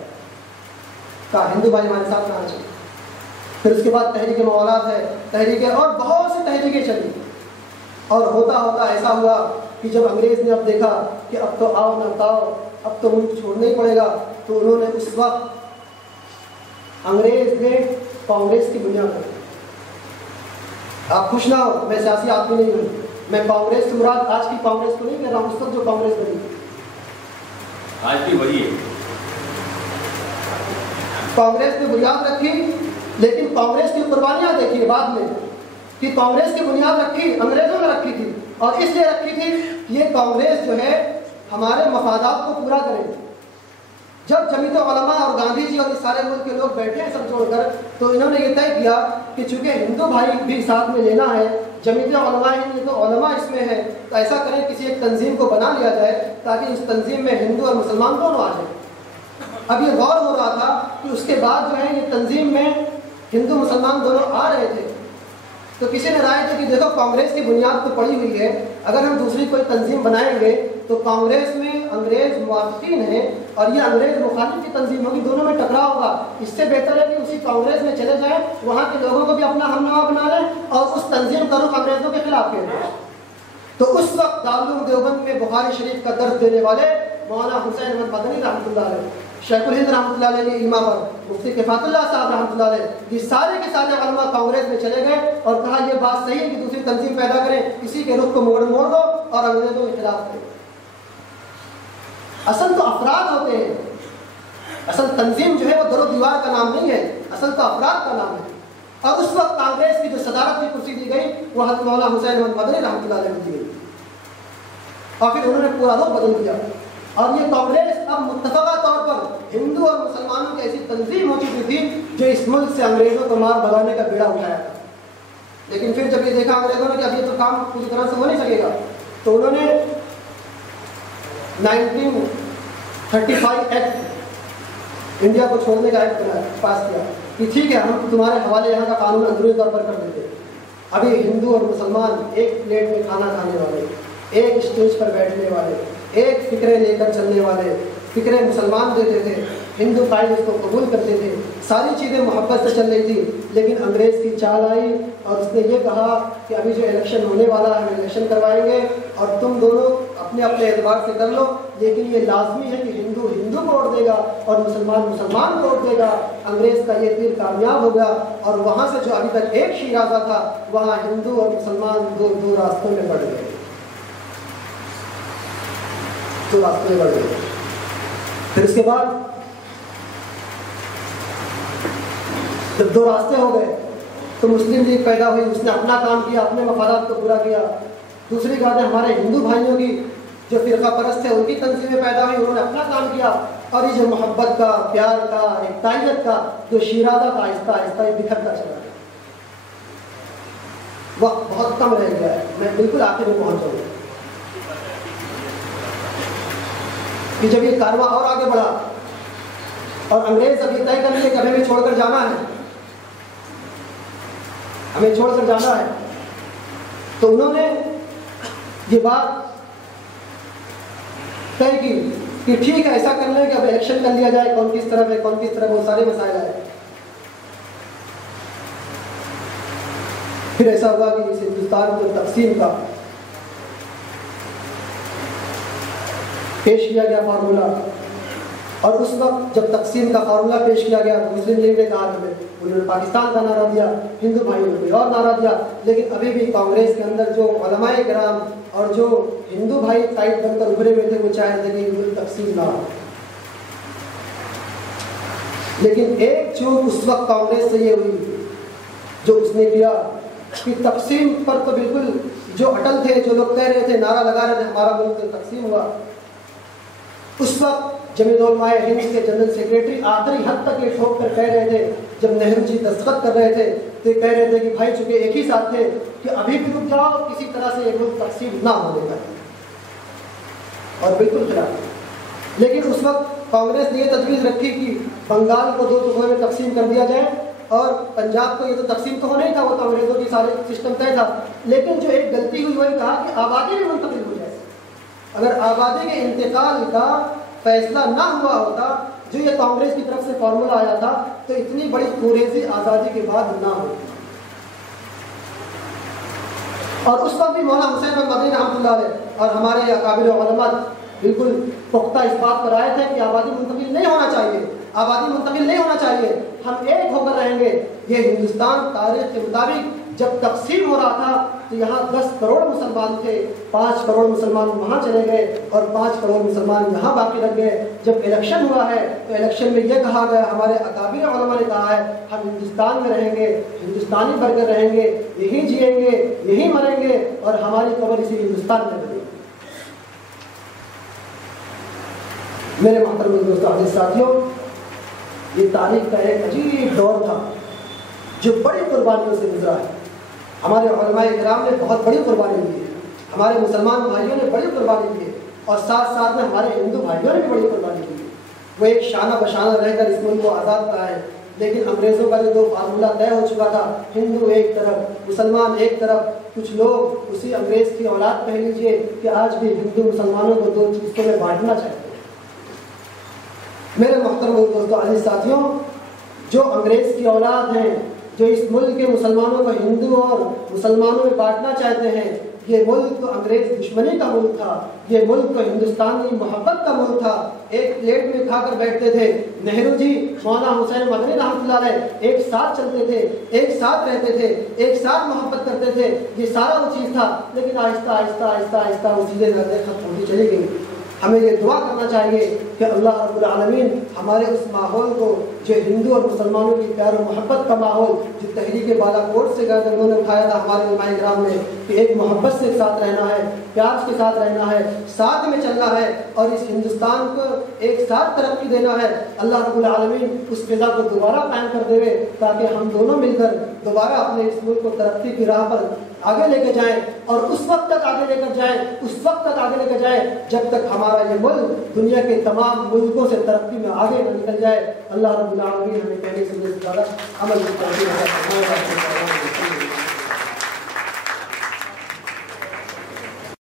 کہا ہندو بھائی ہمارے ساتھ آنا چاہیے۔ پھر اس کے بعد تحریک موالات ہے، تحریکیں اور بہت سی تحریکیں چلی، اور ہوتا ایسا ہوا کہ جب انگریز نے اب دیکھا کہ اب تو آؤ نہ تاؤ، اب تو ملک چھوڑنا ہی پڑے گا، تو انہوں نے اس وقت انگریز نے کانگریس کی بنیاد رکھی۔ آپ خوش نہ ہو، میں سیاسی آدمی نہیں ہوں، میں کانگریس سے مراد آج کی کانگریس کو نہیں کہہ رہا ہوں، اس وقت جو کانگریس بنی آج بھی وہی ہے۔ کانگریس نے بنیاد رکھی، لیکن کانگریس کی قربانیاں دیکھیے بعد میں کہ کانگریس کی بنیاد رکھی انگریزوں نے رکھی تھی، اور اس لیے رکھی تھی کہ یہ کانگریس جو ہے ہمارے مفادات کو پورا کرے۔ جب جمعیت علماء اور گاندھی جی اور اس سارے ملک کے لوگ بیٹھے ہیں سب جوڑ کر، تو انہوں نے یہ طے کیا کہ چونکہ ہندو بھائی بھی ساتھ میں لینا ہے، جمعیت علماء تو علماء اس میں ہے، تو ایسا کریں کسی ایک تنظیم کو بنا لیا جائے تاکہ اس تنظیم میں ہندو اور مسلمان دونوں آ جائیں۔ اب یہ غور ہو رہا تھا کہ اس کے بعد جو ہے یہ تنظیم میں ہندو مسلمان دونوں آ رہے تھے، تو کسی نے رائے دی کہ دیکھو کانگریس کی بنیاد تو پڑی ہوئی ہے، اگر ہم دوسری کوئی تنظیم بنائیں گے تو کانگریس میں انگریز موافقین ہیں اور یہ انگریز مخالف کی تنظیم ہوگی، دونوں میں ٹکراؤ ہوگا، اس سے بہتر ہے کہ اسی کانگریس میں چلے جائیں، وہاں کے لوگوں کو بھی اپنا ہم نوا بنا لیں اور اس تنظیم کا رخ انگریزوں کے خلاف کیا جائے۔ تو اس وقت دارالعلوم دیوبند میں بخاری شریف کا درس دینے والے مولانا حسین احمد مدنی رحمۃ اللہ علیہ، شیخ الہند رحمۃ اللہ علیہ کے علما پر مفتی کفایت اللہ صاحب رحمۃ اللہ علیہ، یہ سارے کے سارے علماء کانگریس میں چلے گئے اور کہا یہ بات صحیح ہے کہ دوسری تنظیم پیدا کریں، اسی کے رخ کو موڑ دو اور انگریزوں کے خلاف کریں۔ اصل تو افراد ہوتے ہیں، اصل تنظیم جو ہے وہ در و دیوار کا نام نہیں ہے، اصل تو افراد کا نام ہے۔ اور اس وقت کانگریس کی جو صدارت کی کرسی دی گئی وہ حضرت مولانا حسین احمد مدنی رحمۃ اللہ علیہ کو دی گئی، اور پھر انہوں نے پورا رخ بدل دیا، اور یہ کانگریس اب متفقہ طور پر ہندو اور مسلمانوں کی ایسی تنظیم ہو چکی تھی جو اس ملک سے انگریزوں کو مار بھگانے کا بیڑا اٹھایا تھا۔ لیکن پھر جب یہ دیکھا انگریزوں نے کہ اب یہ تو کام پوری طرح سے ہو نہیں سکے گا، تو انہوں نے 1935 ایکٹ انڈیا کو چھوڑنے کا ایکٹ پاس کیا کہ ٹھیک ہے ہم تمہارے حوالے یہاں کا قانون اندرونی طور پر کر دیتے، ابھی ہندو اور مسلمان ایک پلیٹ میں کھانا کھانے والے، ایک اسٹیج پر بیٹھنے والے، ایک فکرے لے کر چلنے والے، فکرے مسلمان دیتے تھے، ہندو قائد اس کو قبول کرتے تھے، ساری چیزیں محبت سے چل رہی تھی۔ لیکن انگریز کی چال آئی اور اس نے یہ کہا کہ ابھی جو الیکشن ہونے والا ہے ہم الیکشن کروائیں گے اور تم دونوں اپنے اپنے اعتبار سے کر لو، لیکن یہ لازمی ہے کہ ہندو ہندو کو ووٹ دے گا اور مسلمان مسلمان کو ووٹ دے گا۔ انگریز کا یہ تیر کامیاب ہو گیا اور وہاں سے جو ابھی تک ایک شیرازہ تھا وہاں ہندو اور مسلمان دو راستوں میں بڑھ گئے، دو راستے میں بڑھ گئے۔ پھر اس کے بعد جب دو راستے ہو گئے تو مسلم لیگ پیدا ہوئی، اس نے اپنا کام کیا، اپنے مفادات کو پورا کیا۔ دوسری بات ہے ہمارے ہندو بھائیوں کی جو فرقہ پرست تھے ان کی تنظیمیں پیدا ہوئی، انہوں نے اپنا کام کیا، اور یہ جو محبت کا، پیار کا، اکتائیت کا جو شیرازہ تھا آہستہ آہستہ یہ بکھرتا چلا گیا۔ وقت بہت کم رہ گیا ہے، میں بالکل آخر میں پہنچ جاؤں کہ جب یہ کارواں اور آگے بڑھا اور انگریز اب یہ طے کر لیے کہ ہمیں چھوڑ کر جانا ہے، ہمیں چھوڑ کر جانا ہے، تو انہوں نے یہ بات طے کی کہ ٹھیک ہے ایسا کر لیں کہ اب الیکشن کر لیا جائے، کون کس طرف ہے کون کس طرف، وہ سارے مسائل آئے۔ پھر ایسا ہوا کہ اس ہندوستان کو تقسیم کا پیش کیا گیا فارمولہ، اور اس وقت جب تقسیم کا فارمولہ پیش کیا گیا تو مسلم لیگ نے کہا کہ انہوں نے پاکستان کا نعرہ دیا، ہندو بھائیوں نے کوئی اور نعرہ دیا، لیکن ابھی بھی کانگریس کے اندر جو علماء کرام اور جو ہندو بھائی قائد بن کر ابھرے ہوئے تھے وہ چاہتے تھے کہ ہندو تقسیم نہ ہو۔ لیکن ایک چون اس وقت کانگریس سے یہ ہوئی جو اس نے کیا کہ تقسیم پر تو بالکل جو اٹل تھے، جو لوگ کہہ رہے تھے، نعرہ لگا رہے تھے ہمارا ملک تقسیم ہوا، اس وقت جمعیت علماء ہند کے جنرل سیکریٹری آخری حد تک یہ ٹھوک کر کہہ رہے تھے، جب نہرو جی دستخط کر رہے تھے تو یہ کہہ رہے تھے کہ بھائی چونکہ ایک ہی ساتھ تھے کہ ابھی بھی رک جاؤ، کسی طرح سے یہ ملک تقسیم نہ ہونے کا، اور بالکل خلاف۔ لیکن اس وقت کانگریس نے یہ تجویز رکھی کہ بنگال کو 2 ٹکڑوں میں تقسیم کر دیا جائے اور پنجاب کو، یہ تو تقسیم تو ہونا ہی تھا، وہ تو انگریزوں کی سارے سسٹم طے تھا، لیکن جو ایک غلطی ہوئی وہ یہ کہا کہ آبادی بھی منتقل ہو جائے۔ اگر آبادی کے انتقال کا فیصلہ نہ ہوا ہوتا جو یہ کانگریس کی طرف سے فارمولہ آیا تھا تو اتنی بڑی کوریزی آزادی کے بعد نہ ہوتی۔ اور اس وقت بھی مولانا حسین احمد مدنی رحمۃ اللہ علیہ اور ہمارے اکابر علماء بالکل پختہ اس بات پر آئے تھے کہ آبادی منتقل نہیں ہونا چاہیے، آبادی منتقل نہیں ہونا چاہیے، ہم ایک ہو کر رہیں گے۔ یہ ہندوستان تاریخ کے مطابق جب تقسیم ہو رہا تھا تو یہاں 10 کروڑ مسلمان تھے، 5 کروڑ مسلمان وہاں چلے گئے اور 5 کروڑ مسلمان یہاں باقی رہ گئے۔ جب الیکشن ہوا ہے تو الیکشن میں یہ کہا گیا، ہمارے اکابر علماء نے کہا ہے ہم ہندوستان میں رہیں گے، ہندوستانی بن کر رہیں گے، یہی جئیں گے، یہی مریں گے اور ہماری قبر اسی ہندوستان میں بنے گی۔ میرے محترم دوستوں، عزیز ساتھیوں، یہ تاریخ کا ایک عجیب دور تھا جو بڑی قربانیوں سے گزرا ہے۔ ہمارے علماء کرام نے بہت بڑی قربانی دی ہے، ہمارے مسلمان بھائیوں نے بڑی قربانی دی ہے، اور ساتھ ساتھ میں ہمارے ہندو بھائیوں نے بھی بڑی قربانی دی ہے۔ وہ ایک شانہ بشانہ رہ کر اس ملک کو آزاد کیا ہے، لیکن انگریزوں کا جو دو فارمولہ طے ہو چکا تھا، ہندو ایک طرف مسلمان ایک طرف، کچھ لوگ اسی انگریز کی اولاد کہہ لیجیے کہ آج بھی ہندو مسلمانوں کو دو حصوں میں بانٹنا چاہتے ہیں۔ میرے محترم دوستوں، عزیز ساتھیوں، جو انگریز کی اولاد ہیں، جو اس ملک کے مسلمانوں کو ہندو اور مسلمانوں میں بانٹنا چاہتے ہیں، یہ ملک تو انگریز دشمنی کا ملک تھا، یہ ملک تو ہندوستانی محبت کا ملک تھا۔ ایک پلیٹ میں کھا کر بیٹھتے تھے، نہرو جی، مولانا حسین مدنی رحمۃ اللہ علیہ ایک ساتھ چلتے تھے، ایک ساتھ رہتے تھے، ایک ساتھ محبت کرتے تھے، یہ سارا وہ چیز تھا، لیکن آہستہ آہستہ آہستہ آہستہ وہ چیزیں ختم ہوتی چلی گئی۔ ہمیں یہ دعا کرنا چاہیے کہ اللہ رب العالمین ہمارے اس ماحول کو، جو ہندو اور مسلمانوں کی پیار و محبت کا ماحول، جو تحریک بالا کوٹ سے گئے انہوں نے اٹھایا تھا ہمارے علماء کرام نے، کہ ایک محبت سے ساتھ رہنا ہے، پیار کے ساتھ رہنا ہے، ساتھ میں چلنا ہے اور اس ہندوستان کو ایک ساتھ ترقی دینا ہے۔ اللہ رب العالمین اس فضا کو دوبارہ قائم کر دے تاکہ ہم دونوں مل کر دوبارہ اپنے اس ملک کو ترقی کی راہ پر آگے لے کے جائیں، اور اس وقت تک آگے لے کر جائیں، اس وقت تک آگے لے کے جائیں جب تک ہمارا یہ ملک دنیا کے تمام ملکوں سے ترقی میں آگے نہ نکل جائے۔ اللہ رب العالمین ہمیں کہنے سے زیادہ عمل کرتے ہیں۔